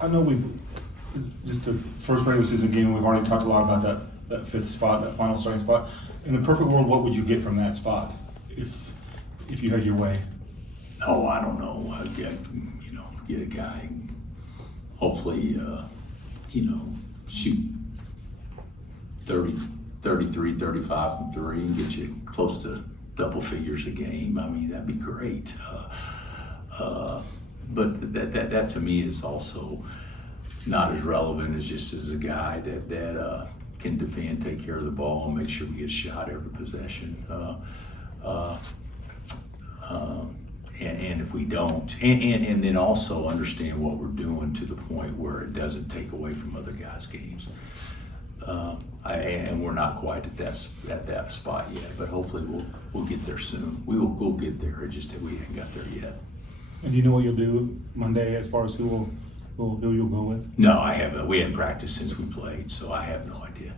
I know just the first regular season game, we've already talked a lot about that fifth spot, that final starting spot. In a perfect world, what would you get from that spot if you had your way? Oh, I don't know. I'd get a guy, hopefully, shoot 30, 33, 35 from three and get you close to double figures a game. I mean, that'd be great. But that to me is also not as relevant as just as a guy that can defend, take care of the ball, and make sure we get a shot every possession. And if we don't, and then also understand what we're doing to the point where it doesn't take away from other guys' games. And we're not quite at that spot yet, but hopefully we'll get there soon. We'll get there. It's just that we ain't got there yet. And do you know what you'll do Monday as far as who you'll go with? No, I haven't. We haven't practiced since we played, so I have no idea.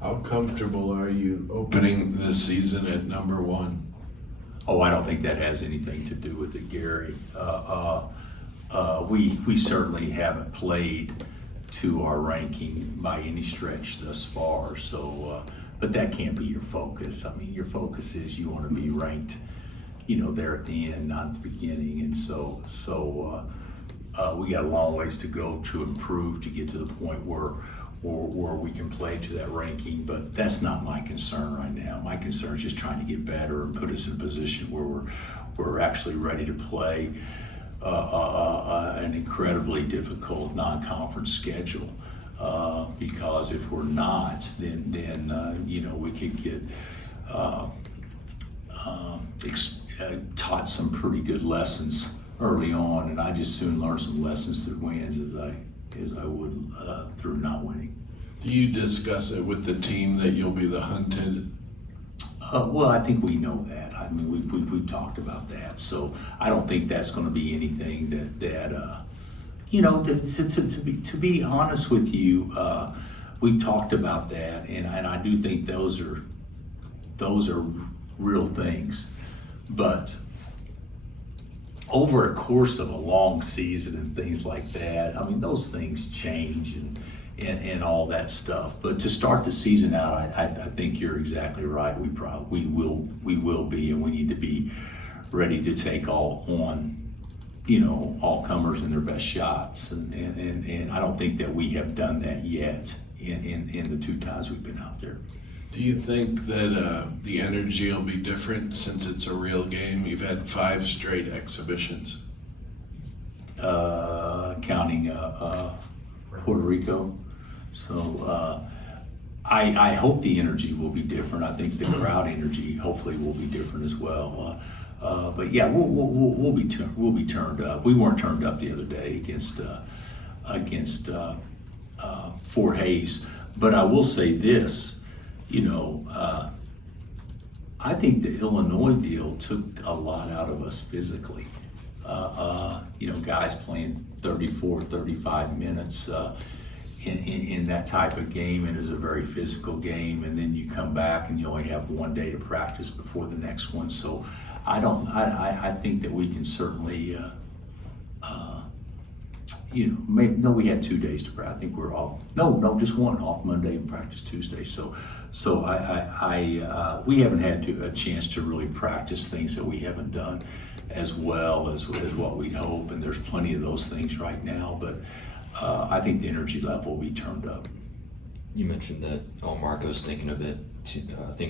How comfortable are you opening this season at number one? Oh, I don't think that has anything to do with it, Gary. We certainly haven't played to our ranking by any stretch thus far. So, but that can't be your focus. I mean, your focus is you want to be ranked, there at the end, not at the beginning. And so we got a long ways to go to improve to get to the point where we can play to that ranking, but that's not my concern right now. My concern is just trying to get better and put us in a position where we're actually ready to play an incredibly difficult non-conference schedule. Because if we're not, then we could get taught some pretty good lessons early on, and I just soon learn some lessons through wins as I would through not winning. Do you discuss it with the team that you'll be the hunted? Well, I think we know that. I mean, we've talked about that, so I don't think that's going to be anything to be honest with you, we've talked about that, and I do think those are real things, but over a course of a long season and things like that, I mean, those things change and all that stuff. But to start the season out, I think you're exactly right. We will be, and we need to be ready to take all comers and their best shots. And I don't think that we have done that yet in the two times we've been out there. Do you think that the energy will be different since it's a real game? You've had 5 straight exhibitions. Counting Puerto Rico. So I hope the energy will be different. I think the crowd energy hopefully will be different as well. But yeah, we'll be turned up. We weren't turned up the other day against Fort Hays. But I will say this. I think the Illinois deal took a lot out of us physically. Guys playing 34, 35 minutes in that type of game, and it's a very physical game, and then you come back and you only have one day to practice before the next one. So I think that we can certainly we had 2 days to practice. I think we're off. No, just one, off Monday and practice Tuesday. So we haven't had a chance to really practice things that we haven't done as well as what we'd hope. And there's plenty of those things right now. But I think the energy level will be turned up. You mentioned that Marco's thinking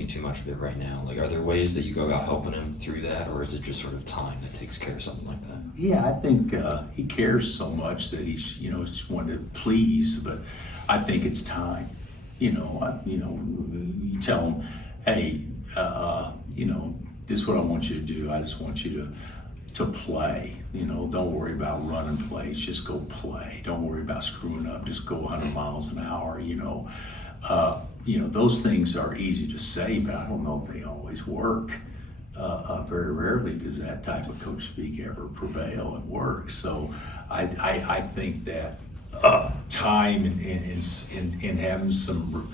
too much of it right now. Like, are there ways that you go about helping him through that, or is it just sort of time that takes care of something like that? Yeah, I think he cares so much that he's just wanting to please, but I think it's time. You tell him, hey, this is what I want you to do. I just want you to play. Don't worry about running plays. Just go play. Don't worry about screwing up. Just go 100 miles an hour. Those things are easy to say, but I don't know if they always work. Very rarely does that type of coach speak ever prevail and work. So I think that time and having some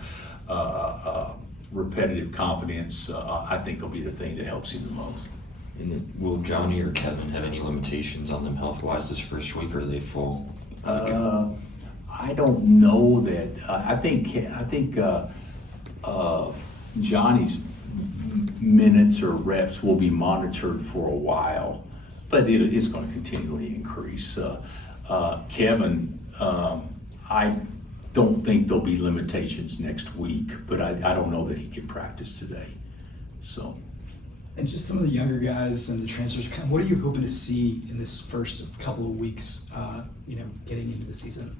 repetitive confidence, I think will be the thing that helps him the most. And then will Johnny or Kevin have any limitations on them health-wise this first week, or are they full? I don't know that. I think Johnny's minutes or reps will be monitored for a while, but it's going to continually increase. Kevin, I don't think there'll be limitations next week, but I don't know that he can practice today. So. And just some of the younger guys and the transfers, what are you hoping to see in this first couple of weeks, getting into the season?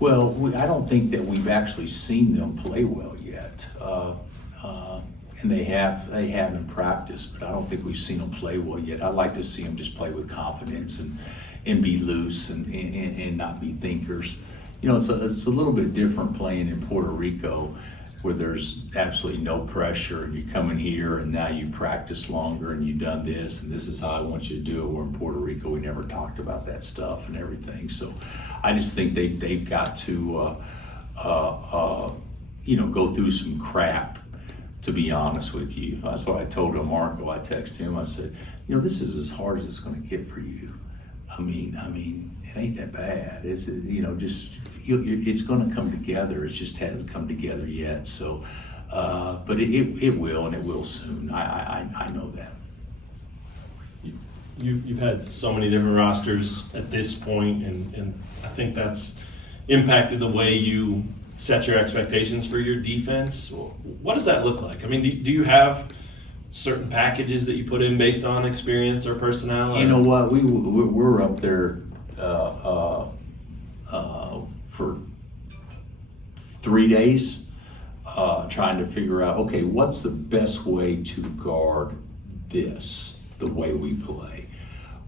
Well, I don't think that we've actually seen them play well yet. And they have in practice, but I don't think we've seen them play well yet. I'd like to see them just play with confidence and be loose and not be thinkers. It's a little bit different playing in Puerto Rico, where there's absolutely no pressure, and you come in here and now you practice longer and you've done this and this is how I want you to do it. Where in Puerto Rico we never talked about that stuff and everything. So I just think they've got to go through some crap, to be honest with you. That's what I told Marco. I texted him, I said, this is as hard as it's going to get for you. I mean, it ain't that bad. It's it's going to come together. It just hasn't come together yet. So, but it will, and it will soon. I know that. You've had so many different rosters at this point, and I think that's impacted the way you set your expectations for your defense. What does that look like? I mean, do you have certain packages that you put in based on experience or personnel? Or? You know what? We're up there for 3 days trying to figure out, okay, what's the best way to guard this the way we play?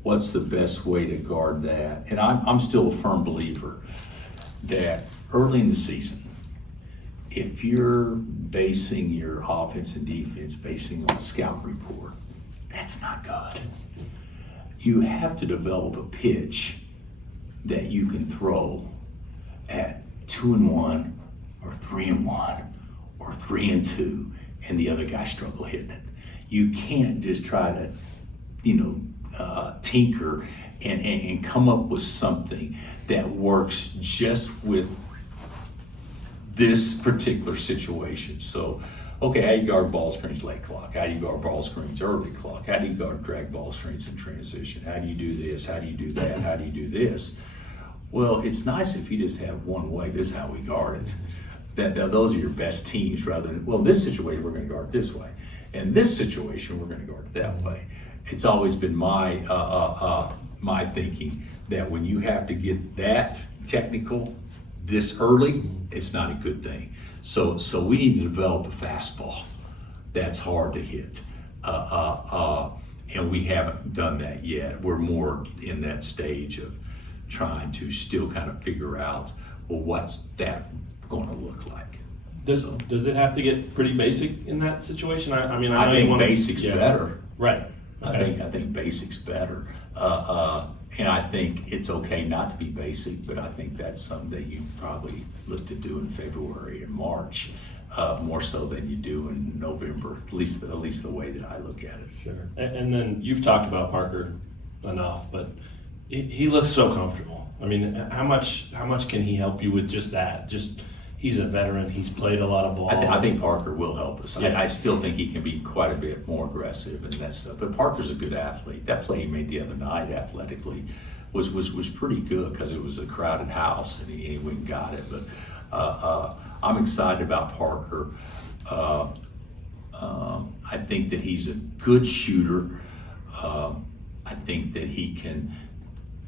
What's the best way to guard that? And I'm still a firm believer that early in the season, if you're basing your offense and defense basing on scout report, that's not good. You have to develop a pitch that you can throw at 2-1 or 3-1 or 3-2, and the other guy struggle hitting it. You can't just try to, tinker and come up with something that works just with this particular situation. So, okay, how do you guard ball screens late clock? How do you guard ball screens early clock? How do you guard drag ball screens in transition? How do you do this? How do you do that? How do you do this? Well, it's nice if you just have one way. This is how we guard it. Those are your best teams, rather than, well, this situation we're going to guard this way, and this situation we're going to guard it that way. It's always been my my thinking that when you have to get that technical this early, it's not a good thing. So we need to develop a fastball that's hard to hit, and we haven't done that yet. We're more in that stage of trying to still kind of figure out, well, what's that going to look like. Does it have to get pretty basic in that situation? I mean, I know think you want basics better. Right. Okay. I think basics better. And I think it's okay not to be basic, but I think that's something that you probably look to do in February and March, more so than you do in November, at least the way that I look at it. Sure. And then you've talked about Parker enough, but he looks so comfortable. I mean, how much can he help you with just that? He's a veteran. He's played a lot of ball. I think Parker will help us. Yeah. I still think he can be quite a bit more aggressive and that stuff. But Parker's a good athlete. That play he made the other night athletically was pretty good because it was a crowded house and he went and got it. But I'm excited about Parker. I think that he's a good shooter. I think that he can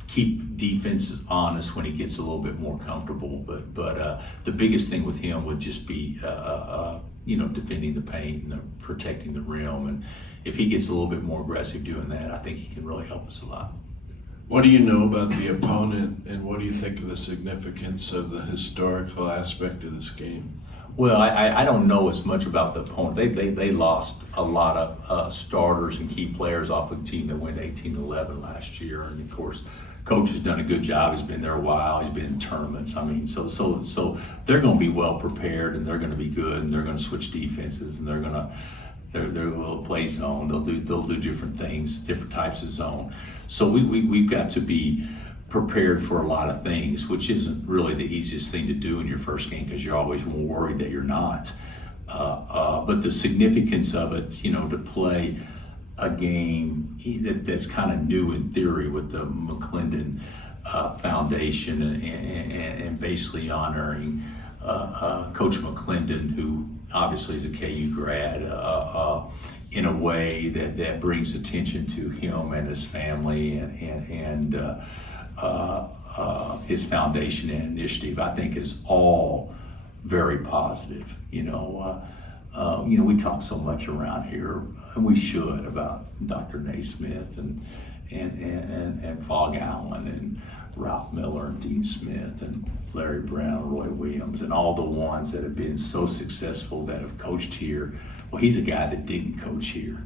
keep defenses honest when he gets a little bit more comfortable. But the biggest thing with him would just be defending the paint and protecting the rim. And if he gets a little bit more aggressive doing that, I think he can really help us a lot. What do you know about the opponent, and what do you think of the significance of the historical aspect of this game? Well, I don't know as much about the opponent. They lost a lot of starters and key players off of a team that went 18-11 last year, and of course, coach has done a good job. He's been there a while. He's been in tournaments. I mean, so they're going to be well prepared, and they're going to be good, and they're going to switch defenses, and they're going to, They'll play zone. They'll do different things, different types of zone. So we've got to be prepared for a lot of things, which isn't really the easiest thing to do in your first game because you're always more worried that you're not. But the significance of it, you know, to play a game that's kind of new in theory with the McClendon Foundation and basically honoring Coach McClendon, who obviously is a KU grad, in a way that brings attention to him and his family and his foundation and initiative, I think is all very positive. You know, we talk so much around here, and we should, about Dr. Naismith and Fog Allen and Ralph Miller and Dean Smith and Larry Brown, Roy Williams, and all the ones that have been so successful that have coached here. Well, he's a guy that didn't coach here,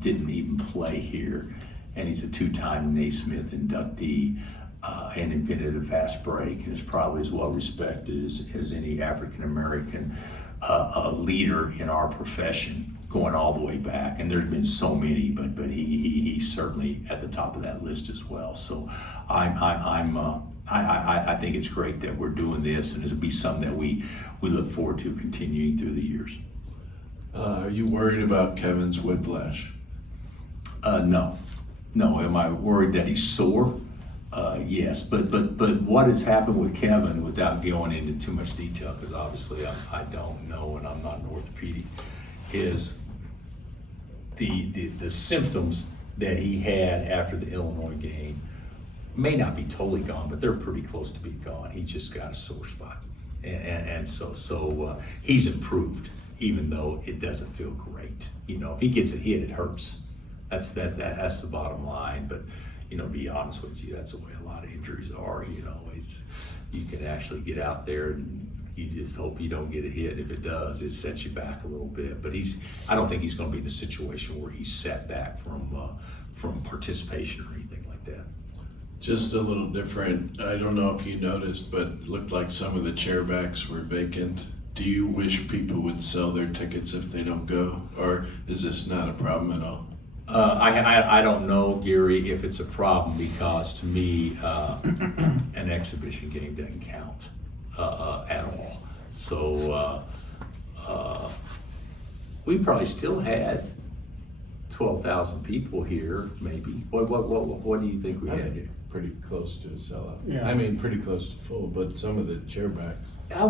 didn't even play here, and he's a two-time Naismith inductee and invented a fast break, and is probably as well respected as any African-American leader in our profession, going all the way back. And there's been so many, but he's certainly at the top of that list as well. So I think it's great that we're doing this, and it'll be something that we look forward to continuing through the years. Are you worried about Kevin's whiplash? No. Am I worried that he's sore? Yes, but what has happened with Kevin, without going into too much detail, because obviously I don't know and I'm not an orthopedic, is the symptoms that he had after the Illinois game may not be totally gone, but they're pretty close to being gone. He just got a sore spot, and so he's improved, even though it doesn't feel great. You know, if he gets a hit, it hurts. That's the bottom line. But you know, to be honest with you, that's the way a lot of injuries are. You know, you can actually get out there and you just hope you don't get a hit. If it does, it sets you back a little bit. But I don't think he's going to be in a situation where he's set back from participation or anything like that. Just a little different. I don't know if you noticed, but it looked like some of the chairbacks were vacant. Do you wish people would sell their tickets if they don't go, or is this not a problem at all? I don't know, Gary, if it's a problem, because to me, an exhibition game doesn't count at all. So we probably still had 12,000 people here, maybe. What do you think we had here? Pretty close to a sellout. Yeah. I mean, pretty close to full, but some of the chairbacks. Yeah,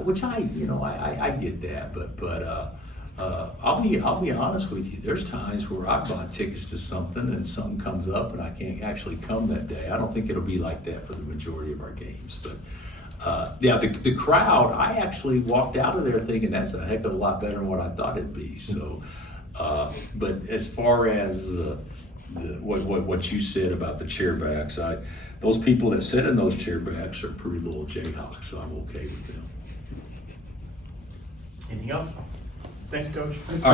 which I get that, but I'll be honest with you. There's times where I buy tickets to something and something comes up and I can't actually come that day. I don't think it'll be like that for the majority of our games, but yeah, the crowd, I actually walked out of there thinking that's a heck of a lot better than what I thought it'd be. So, but as far as what you said about the chairbacks, those people that sit in those chairbacks are pretty little Jayhawks, so I'm okay with them. Anything else? Thanks, Coach.